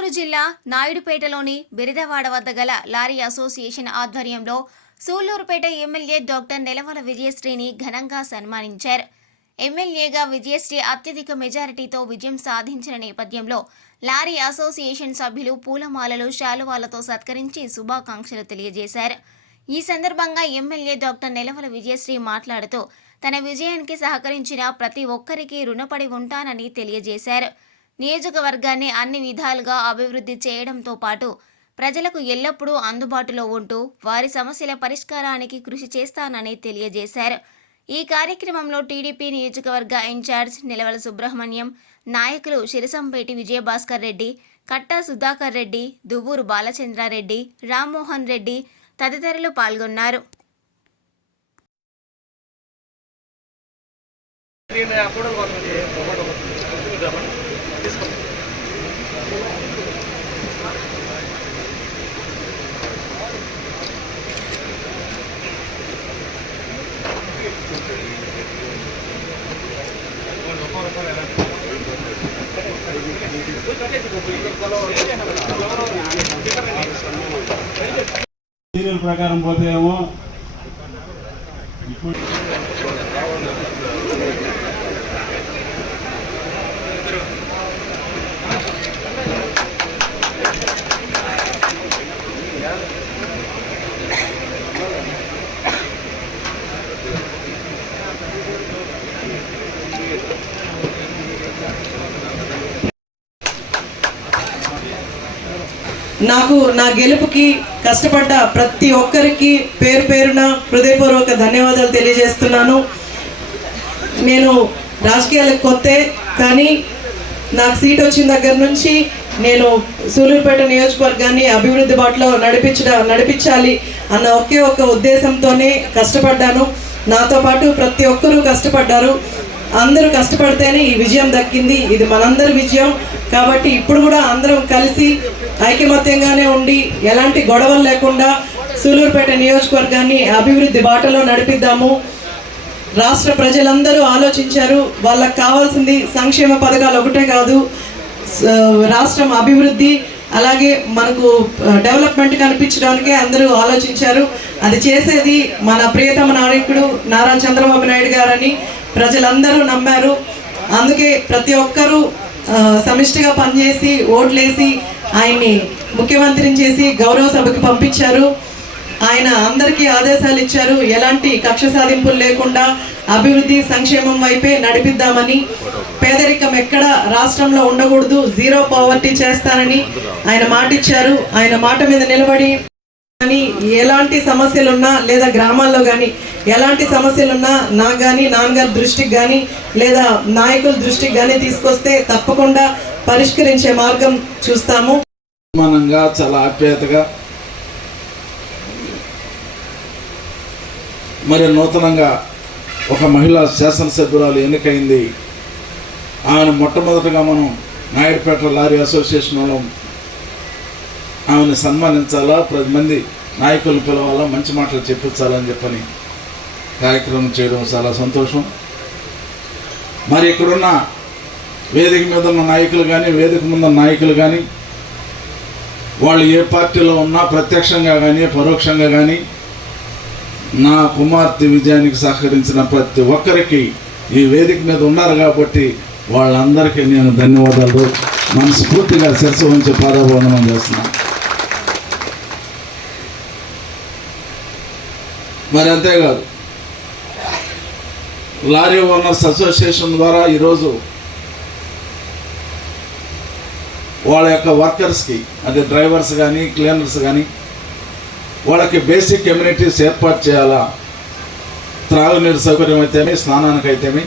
నెల్లూరు జిల్లా నాయుడుపేటలోని బిరిదవాడ వద్ద గల లారీ అసోసియేషన్ ఆధ్వర్యంలో సూళ్ళూరుపేట ఎమ్మెల్యే డాక్టర్ నెలవల విజయశ్రీని ఘనంగా సన్మానించారు. ఎమ్మెల్యేగా విజయశ్రీ అత్యధిక మెజారిటీతో విజయం సాధించిన నేపథ్యంలో లారీ అసోసియేషన్ సభ్యులు పూలమాలలు శాలువాలతో సత్కరించి శుభాకాంక్షలు తెలియజేశారు. ఈ సందర్భంగా ఎమ్మెల్యే డాక్టర్ నెలవల విజయశ్రీ మాట్లాడుతూ తన విజయానికి సహకరించిన ప్రతి ఒక్కరికి రుణపడి ఉంటానని తెలియజేశారు. నియోజకవర్గాన్ని అన్ని విధాలుగా అభివృద్ధి చేయడంతో పాటు ప్రజలకు ఎల్లప్పుడూ అందుబాటులో ఉంటూ వారి సమస్యల పరిష్కారానికి కృషి చేస్తానని తెలియజేశారు. ఈ కార్యక్రమంలో టీడీపీ నియోజకవర్గ ఇన్ఛార్జ్ నిలవల సుబ్రహ్మణ్యం నాయకులు శిరసంపేటి విజయభాస్కర్ రెడ్డి కట్టా సుధాకర్ రెడ్డి దువ్వూరు బాలచంద్రారెడ్డి రామ్మోహన్ రెడ్డి తదితరులు పాల్గొన్నారు. అప్పుడు సీరియల్ ప్రకారం పోతే ఏమో ఇప్పుడు నాకు నా గెలుపుకి కష్టపడ్డ ప్రతి ఒక్కరికి పేరు పేరున హృదయపూర్వక ధన్యవాదాలు తెలియజేస్తున్నాను. నేను రాజకీయాలకు కొత్తే కానీ నాకు సీట్ వచ్చిన దగ్గర నుంచి నేను సూలూరుపేట నియోజకవర్గాన్ని అభివృద్ధి బాటలో నడిపించడం నడిపించాలి అన్న ఒకే ఒక ఉద్దేశంతోనే కష్టపడ్డాను. నాతో పాటు ప్రతి ఒక్కరూ కష్టపడ్డారు. అందరూ కష్టపడితేనే ఈ విజయం దక్కింది. ఇది మనందరి విజయం. కాబట్టి ఇప్పుడు కూడా అందరం కలిసి ఐకమత్యంగానే ఉండి ఎలాంటి గొడవలు లేకుండా సూలూరుపేట నియోజకవర్గాన్ని అభివృద్ధి బాటలో నడిపిద్దాము. రాష్ట్ర ప్రజలందరూ ఆలోచించారు. వాళ్ళకి కావాల్సింది సంక్షేమ పథకాలు ఒకటే కాదు. రాష్ట్రం అభివృద్ధి అలాగే మనకు డెవలప్మెంట్ కనిపించడానికే అందరూ ఆలోచించారు. అది చేసేది మన ప్రియతమ నాయకుడు నారా చంద్రబాబు నాయుడు గారని. ప్రజలందరూ నమ్మారు. అందుకే ప్రతి ఒక్కరూ సమిష్టిగా పనిచేసి ఓట్లేసి ఆయన్ని ముఖ్యమంత్రిని చేసి గౌరవ సభకు పంపించారు. ఆయన అందరికీ ఆదేశాలు ఇచ్చారు. ఎలాంటి కక్ష సాధింపులు లేకుండా అభివృద్ధి సంక్షేమం వైపే నడిపిద్దామని. పేదరికం ఎక్కడ రాష్ట్రంలో ఉండకూడదు. జీరో పావర్టీ చేస్తానని ఆయన మాట ఇచ్చారు ఆయన మాట మీద నిలబడి కానీ ఎలాంటి సమస్యలున్నా లేదా గ్రామాల్లో కానీ ఎలాంటి సమస్యలున్నా నా కానీ నాన్నగారి దృష్టికి కానీ లేదా నాయకుల దృష్టికి కానీ తీసుకొస్తే తప్పకుండా పరిష్కరించే మార్గం చూస్తాము. సమానంగా చాలా ఆప్యాయతగా మరి నూతనంగా ఒక మహిళా శాసనసభ్యురాలు ఎన్నికైంది. ఆమెను మొట్టమొదటగా మనం నాయుడుపేట లారీ అసోసియేషన్ వాళ్ళం. ఆమెను సన్మానించాలా పది మంది నాయకులను పిలవాలా మంచి మాటలు చెప్పించాలని చెప్పని కార్యక్రమం చేయడం చాలా సంతోషం. మరి ఇక్కడున్న వేదిక మీద ఉన్న నాయకులు కానీ వేదిక ముందు నాయకులు కానీ వాళ్ళు ఏ పార్టీలో ఉన్నా ప్రత్యక్షంగా కానీ పరోక్షంగా కానీ నా కుమార్తె విజయానికి సహకరించిన ప్రతి ఒక్కరికి ఈ వేదిక మీద ఉన్నారు కాబట్టి వాళ్ళందరికీ నేను ధన్యవాదాలు మనస్ఫూర్తిగా శిరసు వంచి పాదాభవందనం చేస్తున్నాను. మరి అంతేకాదు లారీ ఓనర్స్ అసోసియేషన్ ద్వారా ఈరోజు వాళ్ళ యొక్క వర్కర్స్కి అదే డ్రైవర్స్ కానీ క్లీనర్స్ కానీ వాళ్ళకి బేసిక్ కమ్యూనిటీస్ ఏర్పాటు చేయాలా? త్రాగునీరు సౌకర్యం అయితేమి స్నానానికి అయితేమి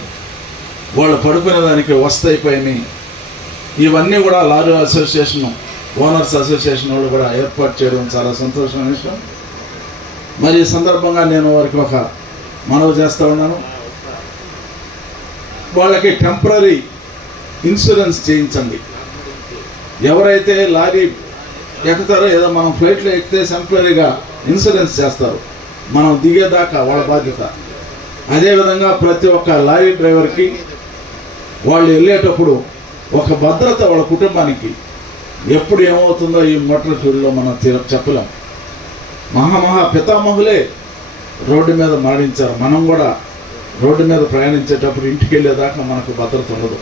వాళ్ళు పడుకునే దానికి వస్తాయిపోయి ఇవన్నీ కూడా లారీ అసోసియేషన్ ఓనర్స్ అసోసియేషన్ వాళ్ళు కూడా ఏర్పాటు చేయడం చాలా సంతోషమైన విషయం. మరి ఈ సందర్భంగా నేను వారికి ఒక మనవి చేస్తూ ఉన్నాను. వాళ్ళకి టెంపరీ ఇన్సూరెన్స్ చేయించండి. ఎవరైతే లారీ ఎక్కుతారో ఏదో మనం ఫ్లైట్లో ఎక్కితే టెంపరీగా ఇన్సూరెన్స్ చేస్తారు. మనం దిగేదాకా వాళ్ళ బాధ్యత. అదేవిధంగా ప్రతి ఒక్క లారీ డ్రైవర్కి వాళ్ళు వెళ్ళేటప్పుడు ఒక భద్రత వాళ్ళ కుటుంబానికి. ఎప్పుడు ఏమవుతుందో ఈ మోటార్ చూడలో మనం తె- చెప్పలేం. మహామహా పితామహులే రోడ్డు మీద మరణించారు. మనం కూడా రోడ్డు మీద ప్రయాణించేటప్పుడు ఇంటికి వెళ్ళేదాకా మనకు భద్రత ఉండదు.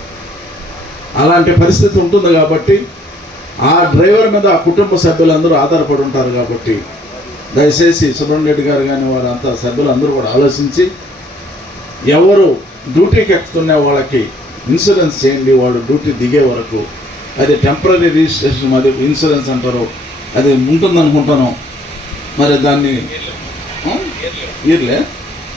అలాంటి పరిస్థితి ఉంటుంది కాబట్టి ఆ డ్రైవర్ మీద ఆ కుటుంబ సభ్యులందరూ ఆధారపడి ఉంటారు కాబట్టి దయచేసి సుబ్రహ్మణ్య రెడ్డి గారు కానీ వారంతా సభ్యులందరూ కూడా ఆలోచించి ఎవరు డ్యూటీకి ఎక్కుతున్న వాళ్ళకి ఇన్సూరెన్స్ చేయండి వాడు డ్యూటీ దిగే వరకు. అది టెంపరీ రిజిస్ట్రేషన్ అది ఇన్సూరెన్స్ అంటారు. అది ఉంటుందనుకుంటాను. మరి దాన్ని ఇర్లే.